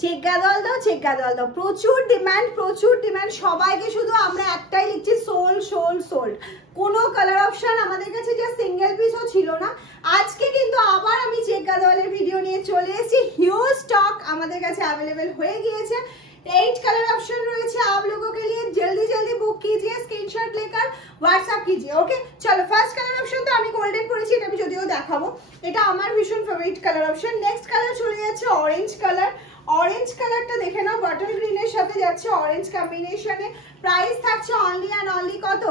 চেকা দল দাও, চেকা দল দাও, প্রচুর ডিমান্ড, সবাইকে শুধু আমরা একটাই লিখছি সোল সোল সোল্ড। কোনো কালার অপশন আমাদের কাছে যে সিঙ্গেল পিসও ছিল না। আজকে কিন্তু আবার আমি চেকা দলের ভিডিও নিয়ে চলে এসেছি, হিউজ স্টক আমাদের কাছে अवेलेबल হয়ে गए 8 कलर ऑप्शन रहे आप लोगों के लिए, जल्दी जल्दी बुक कीजिए, स्क्रीनशॉट लेकर व्हाट्सएप कीजिए। ओके चलो फार्स्ट कलर ऑप्शन तो আমি গোল্ডেন পরেছি, এটা আমি যদিও দেখাবো, এটা আমার ভীষণ favourite colour option. Next colour চলে যাচ্ছে অরেঞ্জ কালার। অরেঞ্জ কালারটা দেখে নাও, বটল গ্রিনের সাথে যাচ্ছে অরেঞ্জ কম্বিনেশনে। প্রাইস থাকছে অনলি এন্ড অনলি কত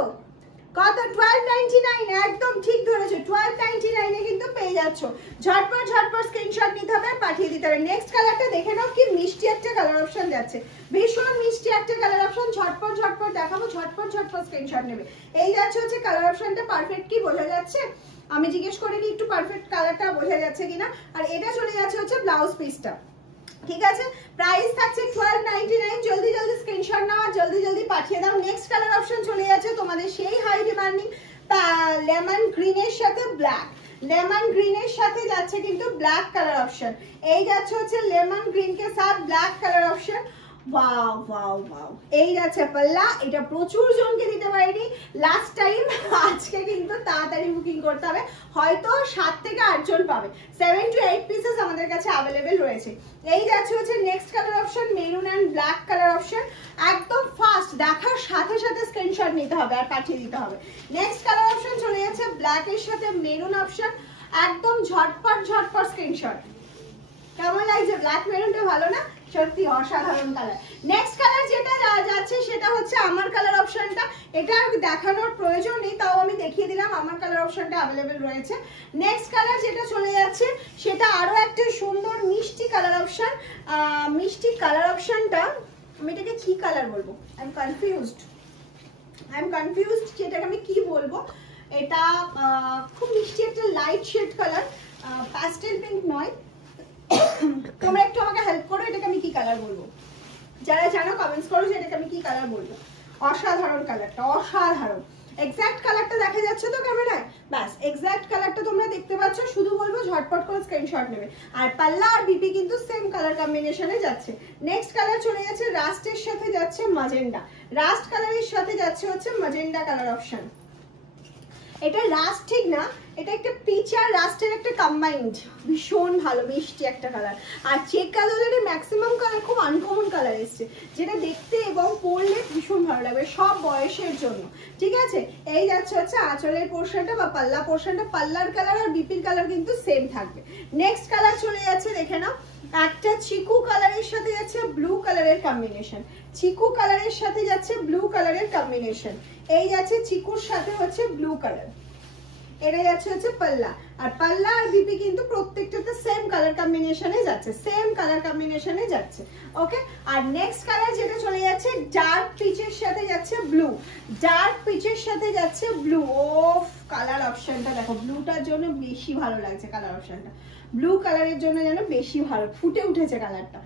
কত 1299, একদম ঠিক ধরেছো, 1299 এ কিন্তু পেয়ে যাচ্ছ। ঝটপট স্ক্রিনশট নিতে হবে, পাঠিয়ে দিতে হবে। নেক্সট কালারটা দেখে নাও, কি মিষ্টি একটা কালার অপশন যাচ্ছে, ভীষণ মিষ্টি একটা কালার অপশন। ঝটপট দেখাবো, ঝটপট স্ক্রিনশট নেবে। এই যাচ্ছে হচ্ছে কালার অপশনটা, পারফেক্ট কি বোঝা যাচ্ছে? আমি জিজ্ঞেস করে নিই একটু পারফেক্ট কালারটা বোঝা যাচ্ছে কিনা। আর এটা চলে যাচ্ছে হচ্ছে ব্লাউজ পিসটা, ঠিক আছে। প্রাইস থাকছে 1299, জলদি স্ক্রিনশট নাও আর জলদি পাঠিয়ে দাও। নেক্সট কালার অপশন চলে যাচ্ছে তোমাদের সেই হাই ডিমান্ডিং লেমন গ্রিনের সাথে ব্ল্যাক। লেমন গ্রিনের সাথে যাচ্ছে কিন্তু ব্ল্যাক কালার অপশন। এই যাচ্ছে হচ্ছে লেমন গ্রিন के साथ ব্ল্যাক কালার অপশন। ওয়াও এই যাচ্ছে পাল্লা। এটা প্রচুর জনকে দিতে পারিনি লাস্ট টাইম, আজকে কিন্তু তাড়াতাড়ি বুকিং করতে হবে, হয়তো 7 থেকে 8 জন পাবে। 7 to 8 পিসেস আমাদের কাছে अवेलेबल রয়েছে। এই যাচ্ছে হচ্ছে next colour option, maroon and black colour option. একদম ফাস্ট দেখার সাথে সাথে স্ক্রিনশট নিতে হবে আর পাঠিয়ে দিতে হবে। নেক্সট কালার অপশন চলে যাচ্ছে ব্ল্যাক এর সাথে মেরুন অপশন। একদম ঝটপট স্ক্রিনশট। কেমন লাগছে? ব্ল্যাক মেরুনটা ভালো না? সত্যি অসাধারণ কালার। নেক্সট কালার যেটা যাচ্ছে সেটা হচ্ছে আমার কালার অপশনটা, এটা আর দেখানোর প্রয়োজন নেই, তাও আমি দেখিয়ে দিলাম আমার কালার অপশনটা अवेलेबल রয়েছে। নেক্সট কালার যেটা চলে যাচ্ছে সেটা আরো একটা সুন্দর মিষ্টি কালার অপশন। মিষ্টি কালার অপশনটা আমি এটাকে কি কালার বলবো, আই এম কনফিউজড যেটাকে আমি কি বলবো। এটা খুব মিষ্টি একটা light shade colour, pastel pink নয়। তোমরা একটু আমাকে হেল্প করো, এটাকে আমি কি কালার বলবো? যারা জানো কমেন্টস করো যে এটাকে আমি কি কালার বলবো। অসাধারণ কালারটা, অসাধারণ। এক্সাক্ট কালারটা দেখা যাচ্ছে তো ক্যামেরায়? ব্যাস এক্সাক্ট কালারটা তোমরা দেখতে পাচ্ছ, শুধু বলবো ঝটপট করে স্ক্রিনশট নেবে। আর পাল্লা আর বিপি কিন্তু সেম কালার কম্বিনেশনে যাচ্ছে। নেক্সট কালার চলে যাচ্ছে রাস্টের সাথে যাচ্ছে ম্যাজেন্ডা। রাস্ট কালারের সাথে যাচ্ছে হচ্ছে ম্যাজেন্ডা কালার অপশন। এটা রাস্ট ঠিক না, এটা একটা পিচ আর রাস্টের একটা কম্বাইন্ড, ভীষণ ভালো মিষ্টি একটা কালার। আর চেক কালারের ম্যাক্সিমাম কালার খুব আনকমন কালার এসছে, যেটা দেখতে এবং পরলে ভীষণ ভালো লাগবে সব বয়সের জন্য, ঠিক আছে। এই যাচ্ছে হচ্ছে আঁচলের পোর্শনটা বা পাল্লা পোর্শনটা, পাল্লার কালার আর বিপির কালার কিন্তু সেম থাকবে। নেক্সট কালার চলে যাচ্ছে দেখে নাও, একটা চিকু কালারের সাথে যাচ্ছে ব্লু কালারের কম্বিনেশন। চিকু কালারের সাথে যাচ্ছে ব্লু কালারের কম্বিনেশন। এই যাচ্ছে চিকুর সাথে হচ্ছে ব্লু কালার। এটা যাচ্ছে হচ্ছে পাল্লা, আর পাল্লা আর বিপি কিন্তু প্রত্যেকটাতে সেম কালার কম্বিনেশনে যাচ্ছে, সেম কালার কম্বিনেশনে যাচ্ছে। ওকে, আর নেক্সট কালার যেটা চলে যাচ্ছে ডার্ক পিচের সাথে যাচ্ছে ব্লু। ডার্ক পিচের সাথে যাচ্ছে ব্লু। ওফ কালার অপশনটা দেখো, ব্লুটার জন্য বেশি ভালো লাগছে কালার অপশনটা, ব্লু কালারের জন্য যেন বেশি ভালো ফুটে উঠেছে কালারটা।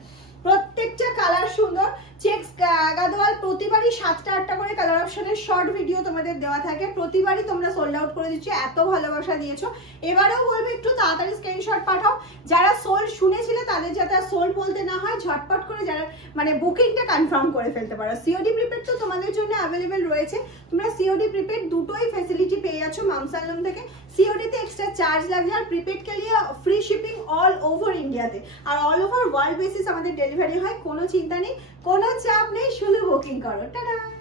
প্রত্যেকটা কালার সুন্দর। চেক্স গাদোয়াল প্রতিবারই 7টা 8টা করে কালার অপশনের শর্ট ভিডিও তোমাদের দেওয়া থাকে, প্রতিবারই তোমরা সোল্ড আউট করে দিচ্ছ, এত ভালোবাসা দিয়েছো। এবারেও বলবো একটু তাড়াতাড়ি স্ক্রিনশট পাঠাও, যারা সোল্ড শুনেছিলে তাদের যাতে আর সোল্ড বলতে না হয়, ঝটপট করে যারা মানে বুকিংটা কনফার্ম করে ফেলতে পারো। সিওডি প্রিপেড তো তোমাদের জন্য অ্যাভেলেবেল রয়েছে, তোমরা সিওডি প্রিপেড দুটোই ফ্যাসিলিটি পেয়ে যাচ্ছ মামসালম থেকে। सीओडी তে এক্সট্রা চার্জ লাগবে, আর প্রিপেড के लिए फ्री शिपिंग ऑल ओवर ইন্ডিয়াতে, আর অল ওভার ওয়ার্ল্ড বেসিস আমাদের ডেলিভারি হয়। কোনো চিন্তা নেই, কোনো চাপ নেই, শুধু বুকিং করো। টাটা।